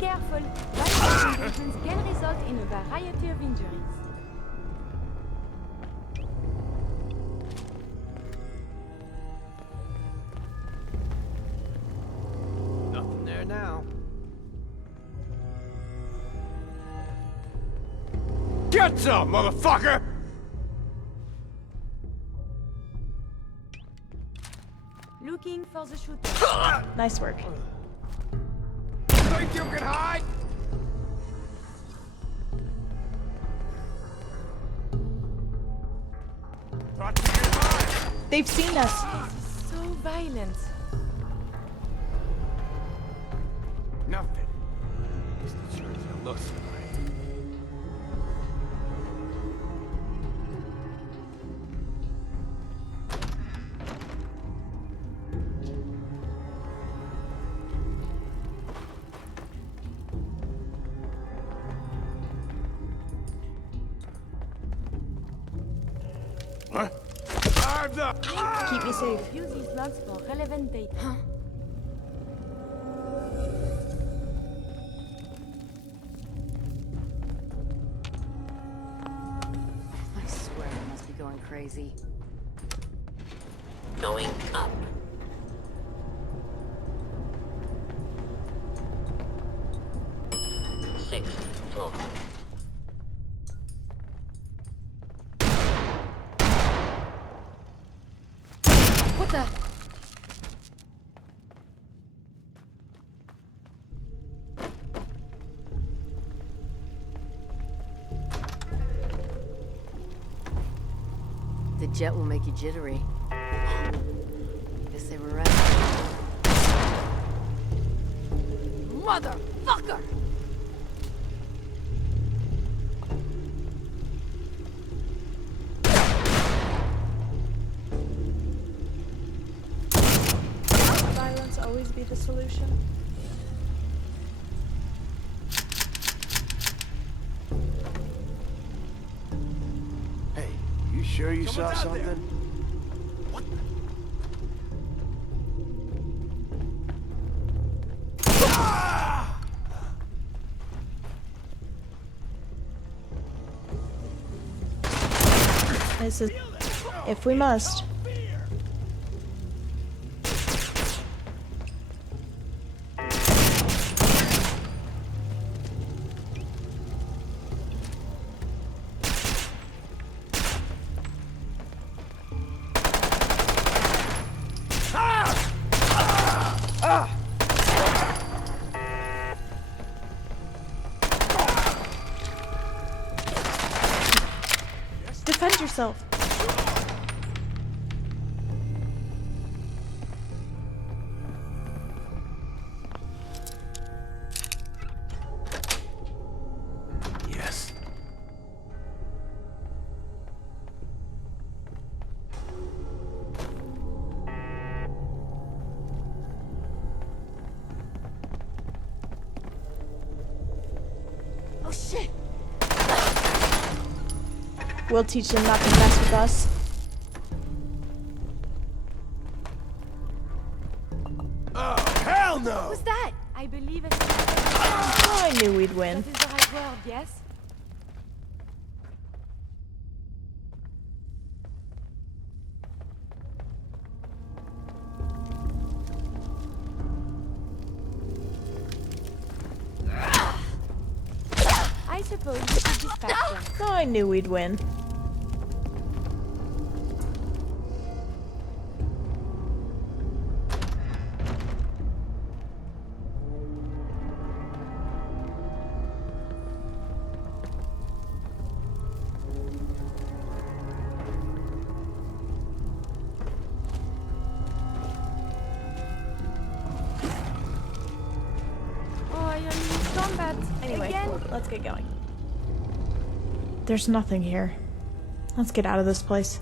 careful. Violent invasions can result in a variety of injuries. Nothing there now. Get some, motherfucker! Looking for the shooter. Nice work. Think you can hide? Thought you could hide. They've seen us. This is so violent. Nothing. Just sure as it looks right. Time's up! Keep me safe. Use these logs for relevant data. I swear I must be going crazy. Going up. Sixth floor. What the? The jet will make you jittery. Guess they were right. Motherfucker! Violence always be the solution. Hey, you sure you saw something? What This is if we must. Defend yourself. Yes. Oh shit! We'll teach them not to mess with us. Oh, hell no! Who's that? I believe it's... Oh, I knew we'd win. That is the right word, yes? I suppose we should dispatch them. Oh, I knew we'd win. Oh, I am in combat. Anyway, Again? let's get going. There's nothing here. Let's get out of this place.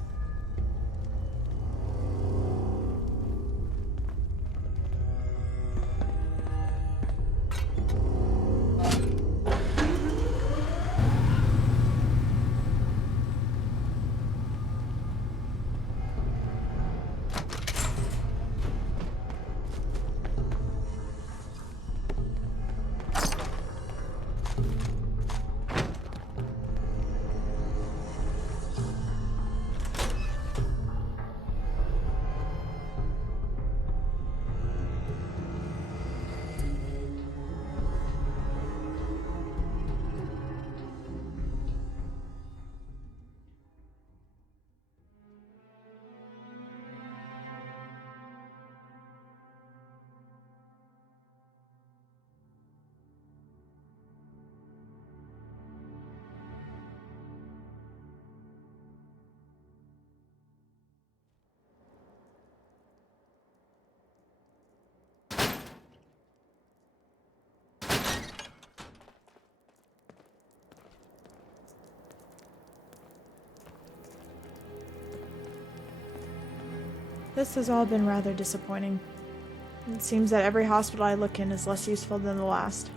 This has all been rather disappointing. It seems that every hospital I look in is less useful than the last.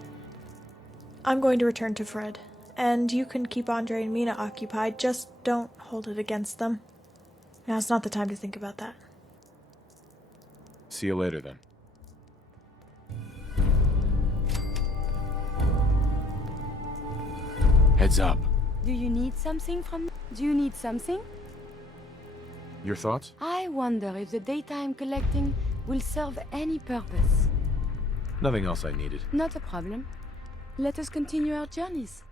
I'm going to return to Fred, and you can keep Andre and Mina occupied, just don't hold it against them. Now's not the time to think about that. See you later, then. Heads up. Do you need something from... Do you need something? Your thoughts? I wonder if the data I'm collecting will serve any purpose. Nothing else I needed. Not a problem. Let us continue our journeys.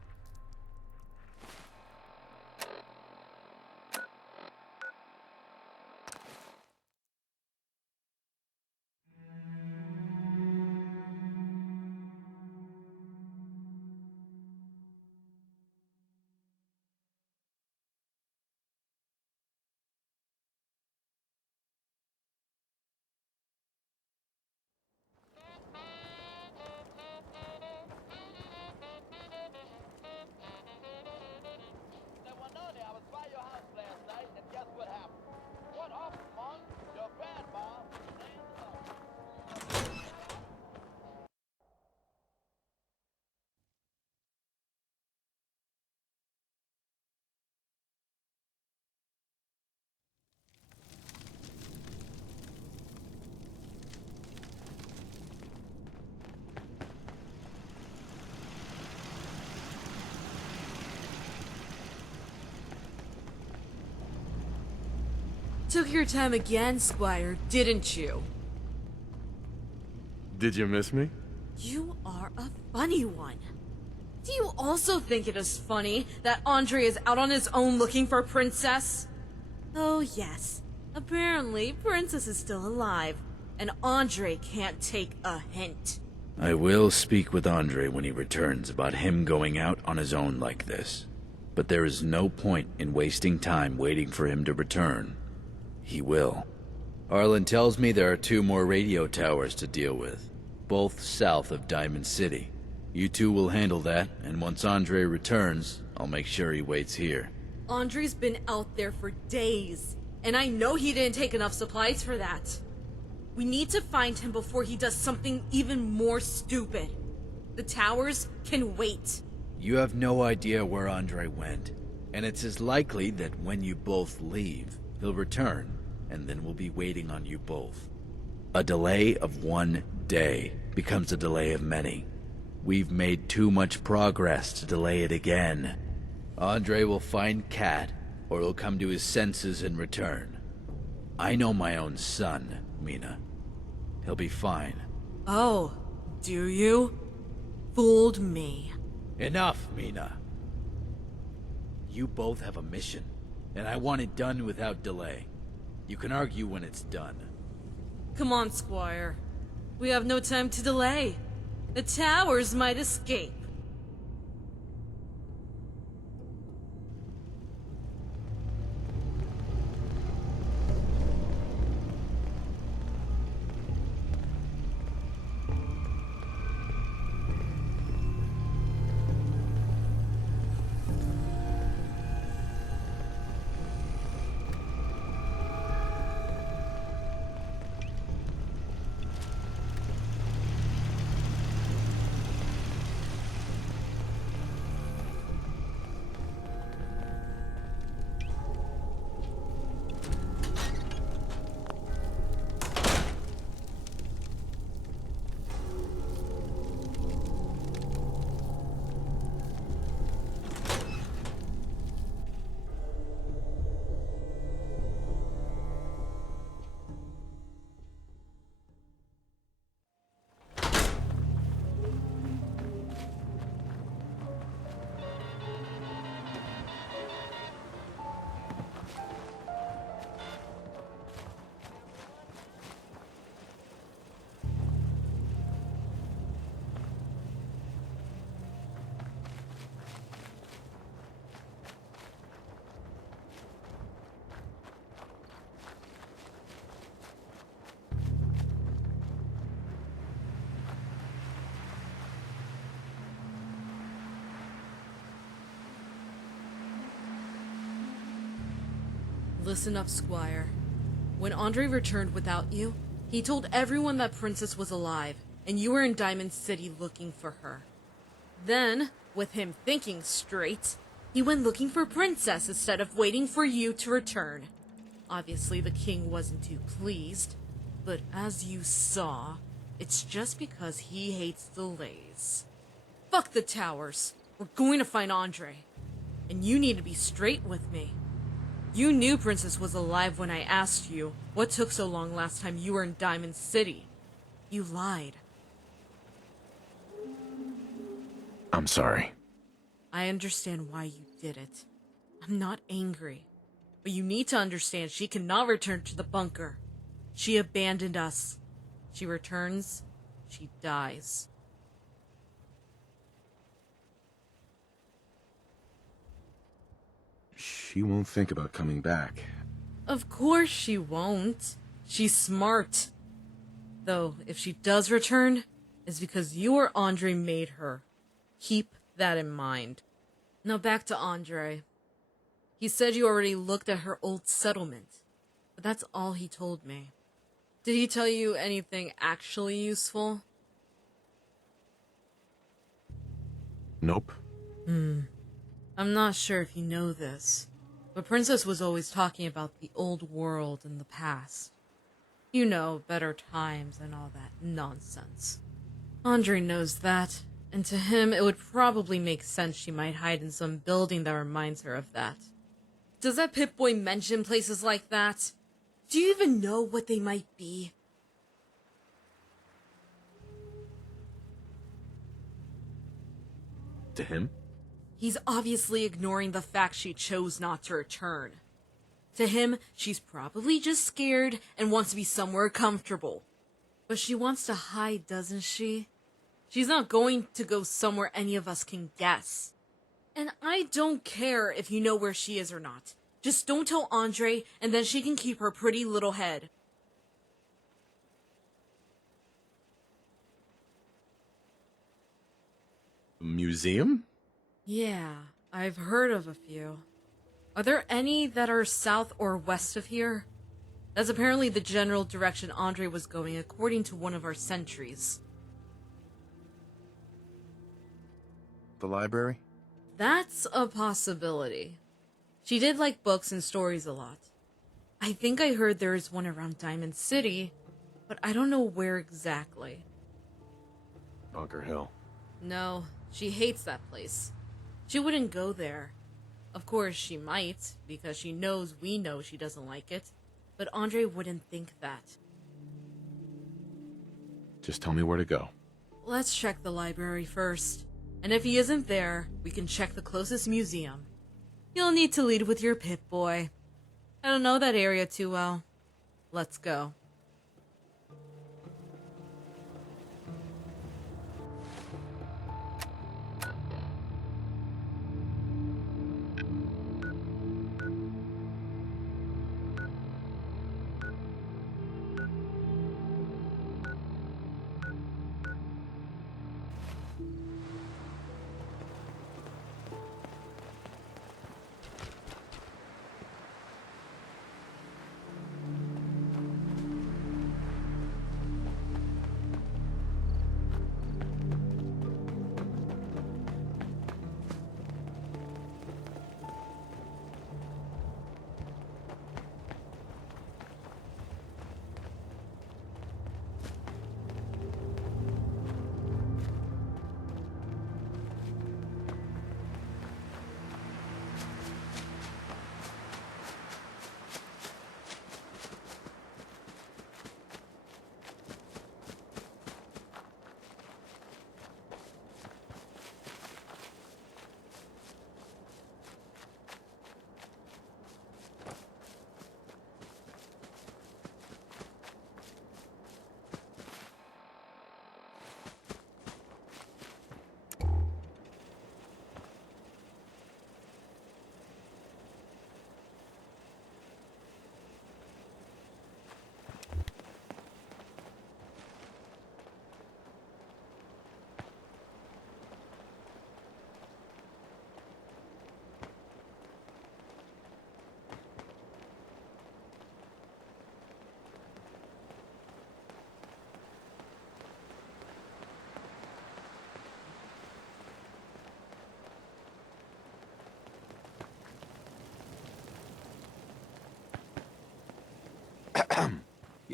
Took your time again, Squire, didn't you? Did you miss me? You are a funny one. Do you also think it is funny that Andre is out on his own looking for Princess? Oh yes, apparently Princess is still alive, and Andre can't take a hint. I will speak with Andre when he returns about him going out on his own like this. But there is no point in wasting time waiting for him to return. He will. Arlen tells me there are 2 more radio towers to deal with, both south of Diamond City. You two will handle that, and once Andre returns, I'll make sure he waits here. Andre's been out there for days, and I know he didn't take enough supplies for that. We need to find him before he does something even more stupid. The towers can wait. You have no idea where Andre went, and it's as likely that when you both leave, he'll return, and then we'll be waiting on you both. A delay of 1 day becomes a delay of many. We've made too much progress to delay it again. Andre will find Kat, or he'll come to his senses and return. I know my own son, Mina. He'll be fine. Oh, do you? Fooled me. Enough, Mina. You both have a mission, and I want it done without delay. You can argue when it's done. Come on, Squire. We have no time to delay. The towers might escape. Listen up, Squire. When Andre returned without you, he told everyone that Princess was alive, and you were in Diamond City looking for her. Then, with him thinking straight, he went looking for Princess instead of waiting for you to return. Obviously, the king wasn't too pleased, but as you saw, it's just because he hates delays. Fuck the towers. We're going to find Andre. And you need to be straight with me. You knew Princess was alive when I asked you what took so long last time you were in Diamond City. You lied. I'm sorry. I understand why you did it. I'm not angry. But you need to understand she cannot return to the bunker. She abandoned us. She returns, she dies. She won't think about coming back. Of course she won't. She's smart. Though, if she does return, it's because you or Andre made her. Keep that in mind. Now back to Andre. He said you already looked at her old settlement, but that's all he told me. Did he tell you anything actually useful? Nope. I'm not sure if you know this, but Princess was always talking about the old world and the past. You know, better times and all that nonsense. Andre knows that, and to him it would probably make sense she might hide in some building that reminds her of that. Does that Pip-Boy mention places like that? Do you even know what they might be? To him? He's obviously ignoring the fact she chose not to return. To him, she's probably just scared and wants to be somewhere comfortable. But she wants to hide, doesn't she? She's not going to go somewhere any of us can guess. And I don't care if you know where she is or not. Just don't tell Andre, and then she can keep her pretty little head. Museum? Yeah, I've heard of a few. Are there any that are south or west of here? That's apparently the general direction Andre was going according to one of our sentries. The library? That's a possibility. She did like books and stories a lot. I think I heard there is one around Diamond City, but I don't know where exactly. Bunker Hill. No, she hates that place. She wouldn't go there. Of course, she might, because she knows we know she doesn't like it, but Andre wouldn't think that. Just tell me where to go. Let's check the library first, and if he isn't there, we can check the closest museum. You'll need to lead with your Pip-Boy. I don't know that area too well. Let's go.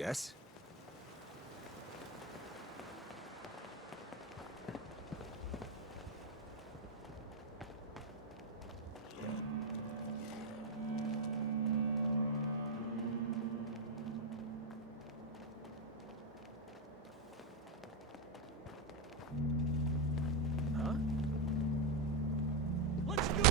guess. Huh? Let's do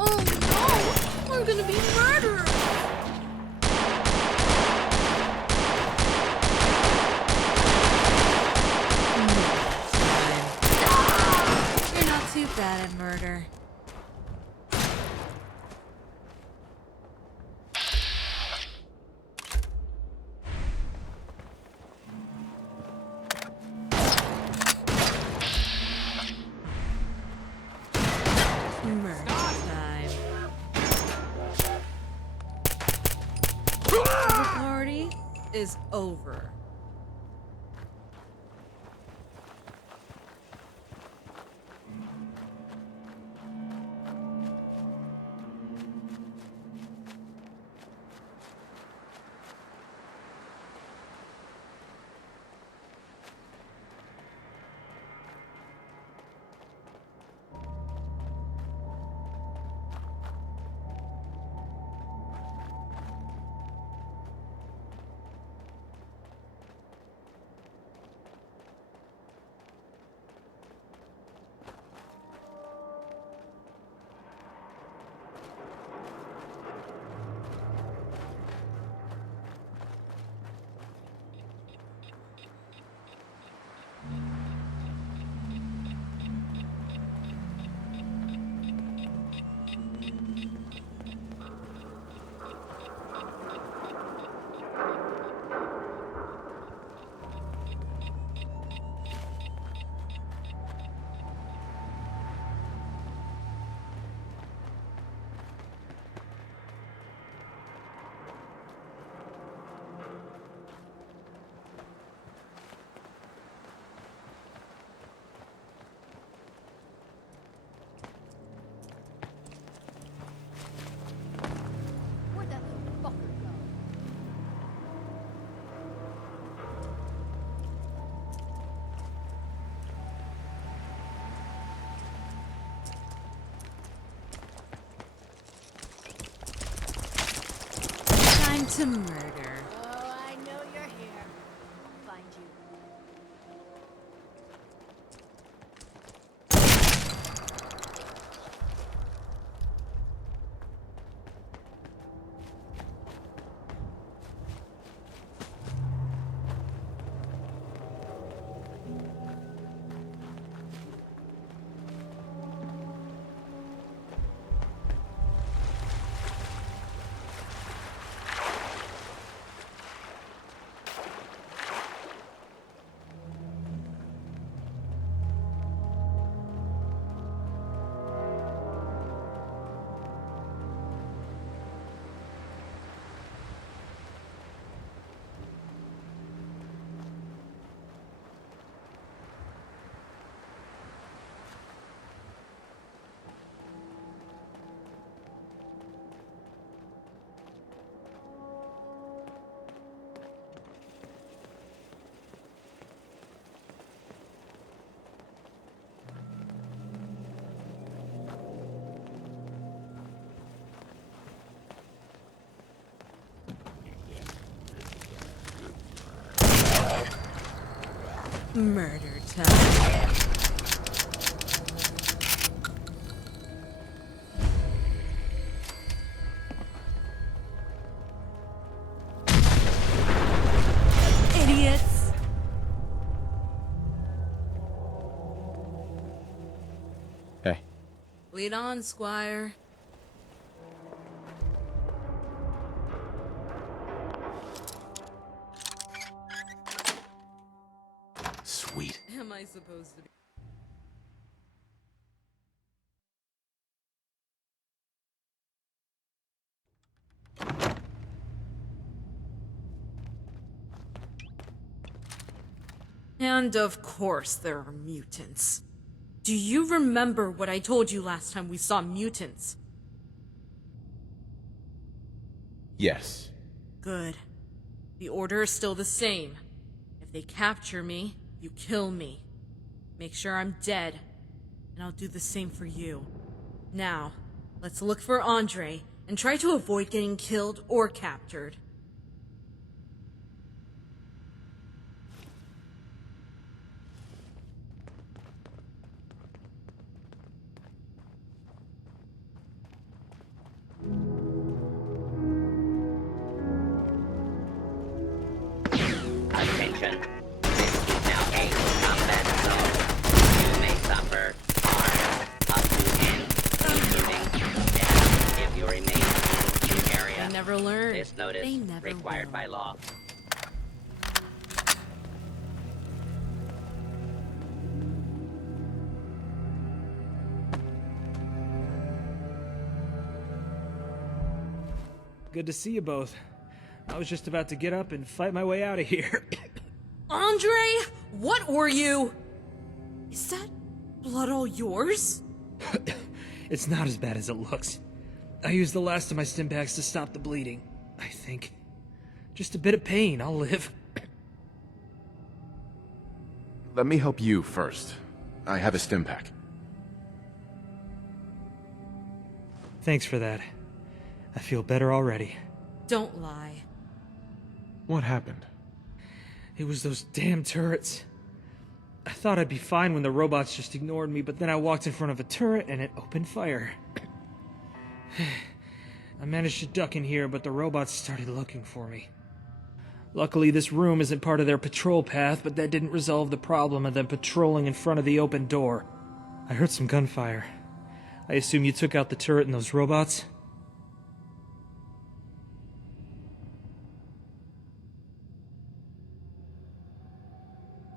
Oh no! We're gonna be murdered! You're not too bad at murder. Murder time. The party is over. Where'd that little fucker go? Time to murder. Oh, I know you're here. I'll find you. Murder time. Idiots. Hey. Lead on, Squire. Sweet. Am I supposed to be? And of course there are mutants. Do you remember what I told you last time we saw mutants? Yes. Good. The order is still the same. If they capture me, you kill me. Make sure I'm dead, and I'll do the same for you. Now, let's look for Andre, and try to avoid getting killed or captured. Attention. This is now a combat zone. You may suffer harm up to end, including death, if you remain in the area. They never learn. This notice They never required will. by law. Good to see you both. I was just about to get up and fight my way out of here. Andre, what were you? Is that blood all yours? It's not as bad as it looks. I used the last of my stim packs to stop the bleeding, I think. Just a bit of pain, I'll live. Let me help you first. I have a stim pack. Thanks for that. I feel better already. Don't lie. What happened? It was those damn turrets. I thought I'd be fine when the robots just ignored me, but then I walked in front of a turret and it opened fire. I managed to duck in here, but the robots started looking for me. Luckily, this room isn't part of their patrol path, but that didn't resolve the problem of them patrolling in front of the open door. I heard some gunfire. I assume you took out the turret and those robots?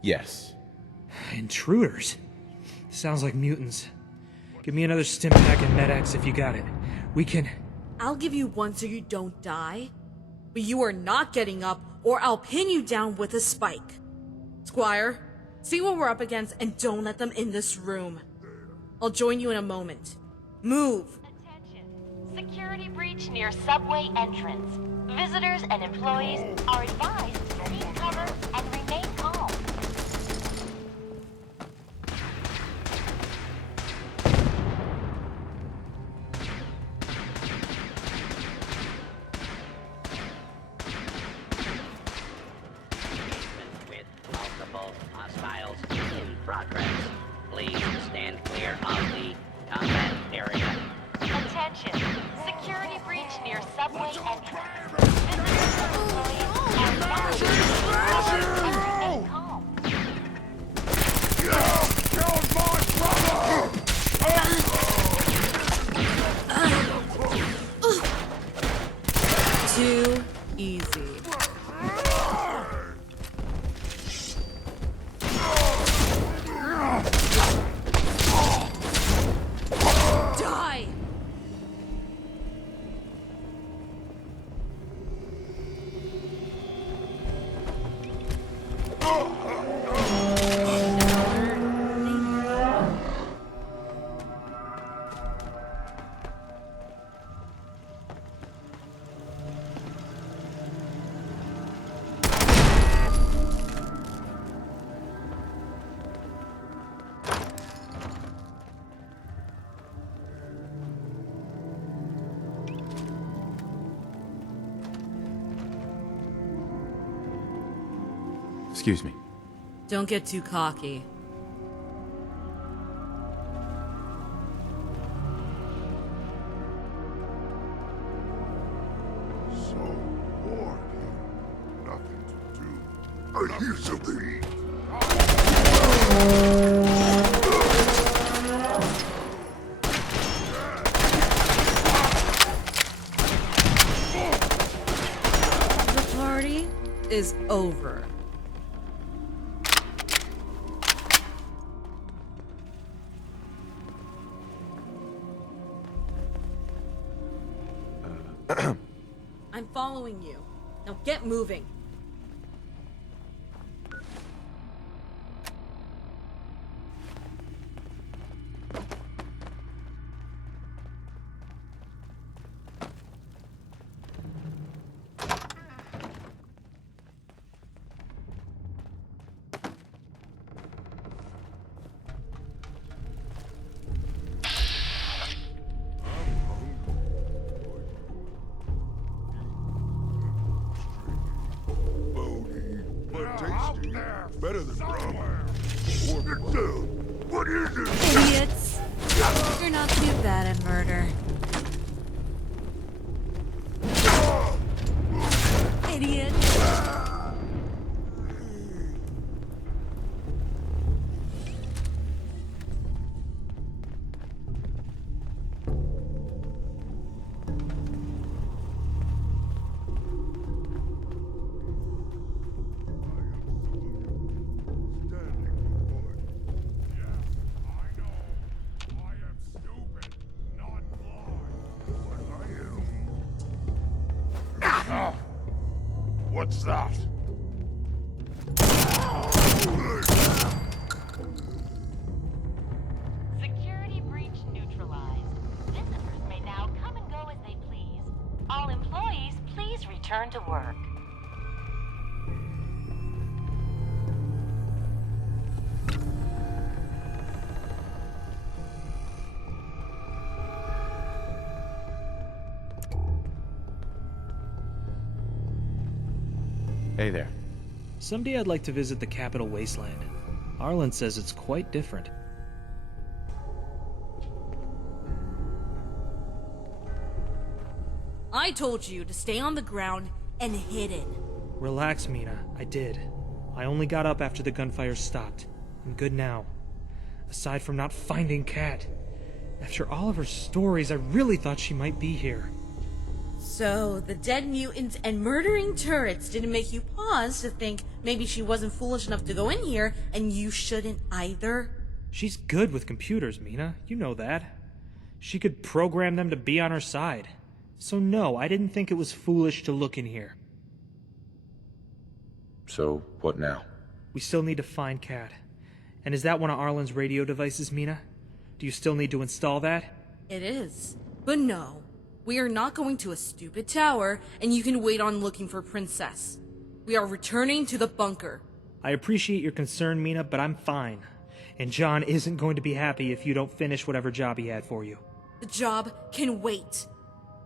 Yes. Intruders? Sounds like mutants. Give me another stim pack and med-X if you got it. We can... I'll give you one so you don't die. But you are not getting up, or I'll pin you down with a spike. Squire, see what we're up against and don't let them in this room. I'll join you in a moment. Move! Attention. Security breach near subway entrance. Visitors and employees are advised to seek cover and remain calm. With multiple hostiles in progress. Please stand clear of the combat area. Attention. Security breach near subway entrance. Visitors and employees are advised to seek cover and remain calm. Too easy. Die! Excuse me. Don't get too cocky. So bored here. Nothing to do. I hear something. The party is over. I'm following you. Now get moving. nasty. Better than brown. What is it? Idiots! You're not too bad at murder. Idiot! What's that? Security breach neutralized. Visitors may now come and go as they please. All employees, please return to work. Hey there. Someday I'd like to visit the capital wasteland. Oynlen says it's quite different. I told you to stay on the ground and hidden. Relax, Mina. I did. I only got up after the gunfire stopped. I'm good now. Aside from not finding Kat. After all of her stories, I really thought she might be here. So, the dead mutants and murdering turrets didn't make you pause to think maybe she wasn't foolish enough to go in here, and you shouldn't either? She's good with computers, Mina. You know that. She could program them to be on her side. So no, I didn't think it was foolish to look in here. So, what now? We still need to find Kat. And is that one of Arlen's radio devices, Mina? Do you still need to install that? It is. But no. We are not going to a stupid tower, and you can wait on looking for Princess. We are returning to the bunker. I appreciate your concern, Mina, but I'm fine. And John isn't going to be happy if you don't finish whatever job he had for you. The job can wait.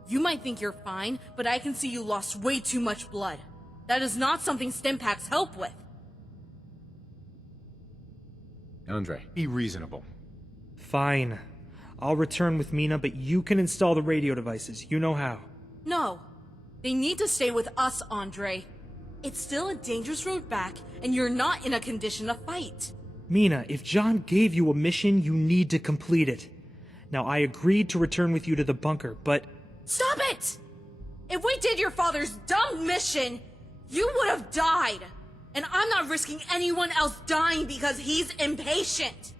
You might think you're fine, but I can see you lost way too much blood. That is not something Stimpaks help with. Andre, be reasonable. Fine. I'll return with Mina, but you can install the radio devices. You know how. No. They need to stay with us, Andre. It's still a dangerous road back, and you're not in a condition to fight. Mina, if John gave you a mission, you need to complete it. Now, I agreed to return with you to the bunker, but... Stop it! If we did your father's dumb mission, you would have died. And I'm not risking anyone else dying because he's impatient.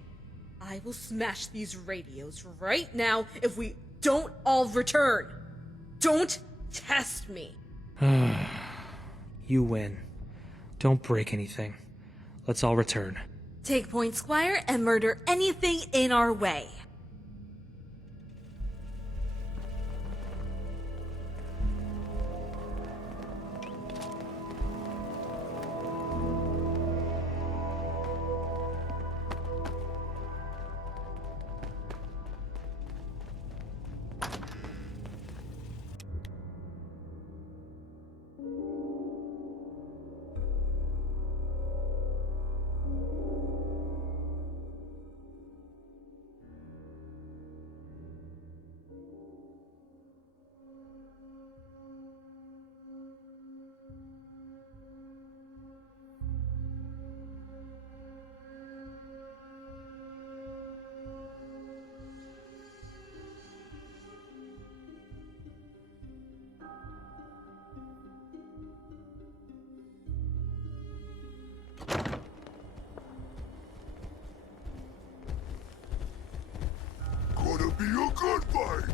I will smash these radios right now if we don't all return. Don't test me. You win. Don't break anything. Let's all return. Take point, Squire, and murder anything in our way. Gonna be a good fight.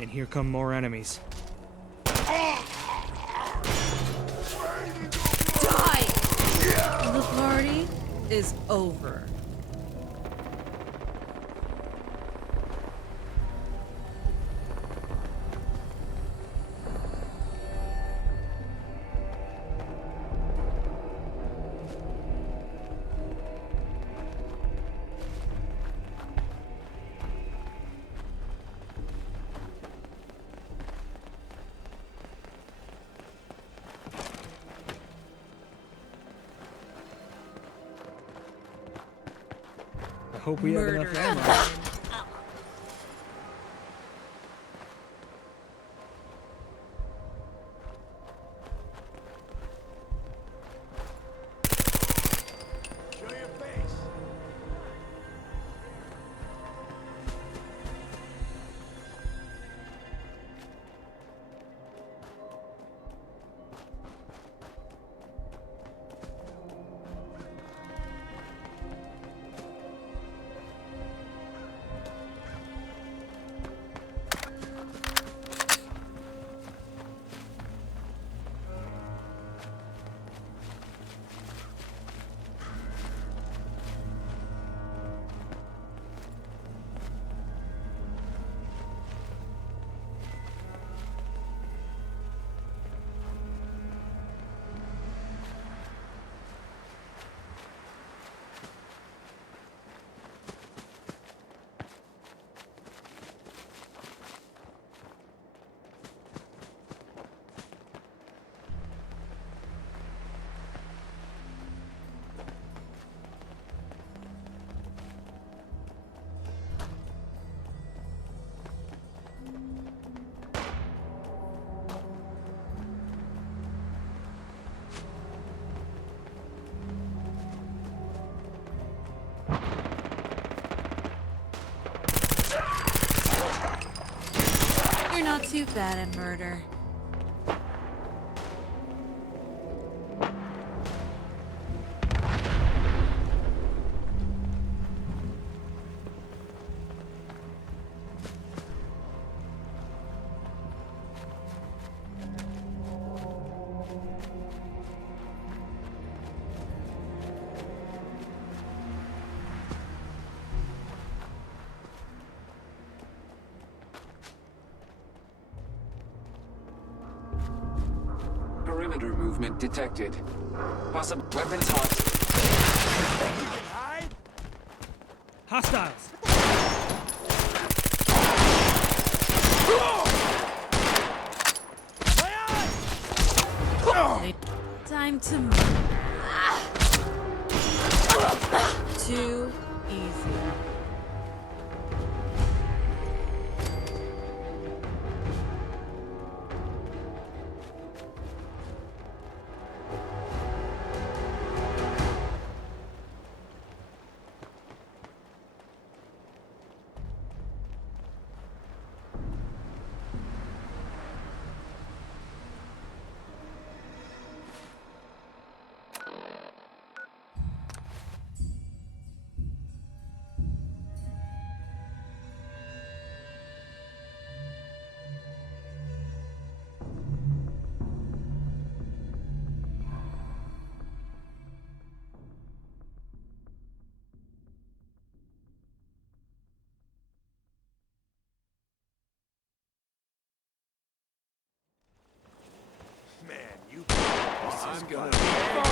And here come more enemies. Die! The party is over. I hope we have enough ammo. Show your face. You're not too bad at murder. Perimeter movement detected. Possible weapons hot. Hostiles! Time to move. Too easy. Man, you. This is gonna be fun.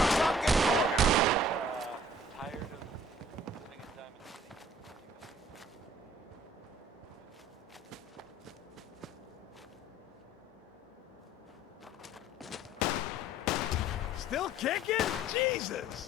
Tired of living in Diamond City. Still kicking? Jesus!